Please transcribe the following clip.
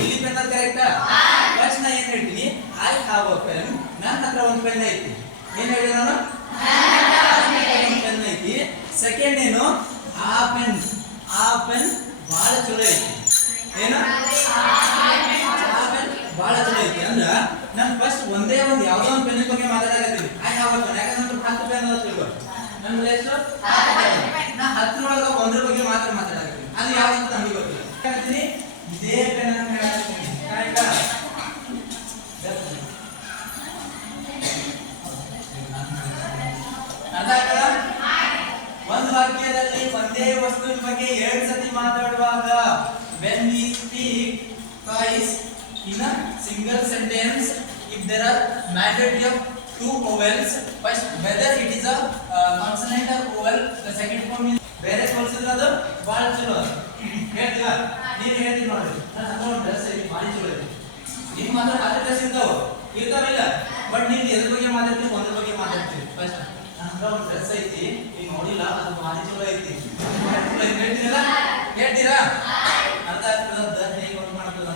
ಇಲ್ಲಿ ಪೆನ್ ಅದು ಕರೆಕ್ಟಾ? ಫಸ್ಟ್ ನಾ ಏನ್ ಹೇಳ್ತೀನಿ, ಐ ಹ್ಯಾವ್ ಅ ಪೆನ್. ನನ್ನ ಹತ್ರ ಒಂದು ಪೆನ್ ಐತಿ. ಏನ್ ಹೇಳಿದೆ ನಾನು? ಪೆನ್ ಐತಿ. ಸೆಕೆಂಡ್ ಏನು, ಆ ಪೆನ್ ಬಹಳ ಚಲೋ ಐತಿ. ಏನು? ಆ ಪೆನ್ ಬಹಳ ಚಲೋ ಐತಿ ಅಂದ್ರ ನಾನು ಫಸ್ಟ್ ಒಂದೇ ಒಂದು ಯಾವ್ದೋ ಒಂದು ಪೆನ್ ಬಗ್ಗೆ ಮಾತಾಡಕತ್ತೀನಿ. I have a pen. ಯಾಕಂದ್ರೆ 10 ಪೆನ್ ಅದ ತಿಳ್ಕೊ. ನನ್ನ ಎಷ್ಟು? ನಾ 10 ಒಳಗ ಒಂದ್ರ ಬಗ್ಗೆ ಮಾತ್ರ ಮಾತಾಡಕತ್ತೀನಿ. ಅದು ಯಾವ್ದಂತ ನಮಗೆ ಗೊತ್ತಿಲ್ಲ. ಹೇಳ್ತೀನಿ ಇದೇ ಪೆನ್ ಅನ್ನು ಹೇಳ್ತೀನಿ. ಕರೆಕ್ಟಾ? ಅರ್ಥ ಆಯ್ತಲ್ಲ? ಒಂದು ವಾಕ್ಯದಲ್ಲಿ ಒಂದೇ ವಸ್ತುವಿನ ಬಗ್ಗೆ 2 ಸತಿ ಮಾತಾಡುವಾಗ when we speak twice in a single sentence, if there are majority of 2 vowels, first whether it is a consonant or vowel, the second form is ಬೇರೆ ಕಲ್ಸಿದ್ರದು ಬಹಳ ಚಲೋ. ಹೇಳ್ತೀರಾ? ನೀನು ಹೇಳ್ತೀನಿ ನೋಡ್ರಿ, ನನ್ನ ಹತ್ರ ಒಂದು ಡ್ರೆಸ್ ಐತಿ, ಭಾರಿ ಚಲೋ ಐತಿ. ನಿಮ್ಮ ಹತ್ರ 10 ಡ್ರೆಸ್ ಇರ್ತಾವಿಲ್ಲ, ಬಟ್ ನೀವು ಎದ್ರ ಬಗ್ಗೆ ಮಾತಾಡ್ತೀವಿ, ಒಂದ್ರ ಬಗ್ಗೆ ಮಾತಾಡ್ತೀವಿ. ಫಸ್ಟ್ ನನ್ನ ಹತ್ರ ಒಂದು ಡ್ರೆಸ್ ಐತಿ, ಈಗ ನೋಡಿಲ್ಲ, ಅದು ಭಾರಿ ಚಲೋ ಐತಿ. ಹೇಳ್ತೀರಾ?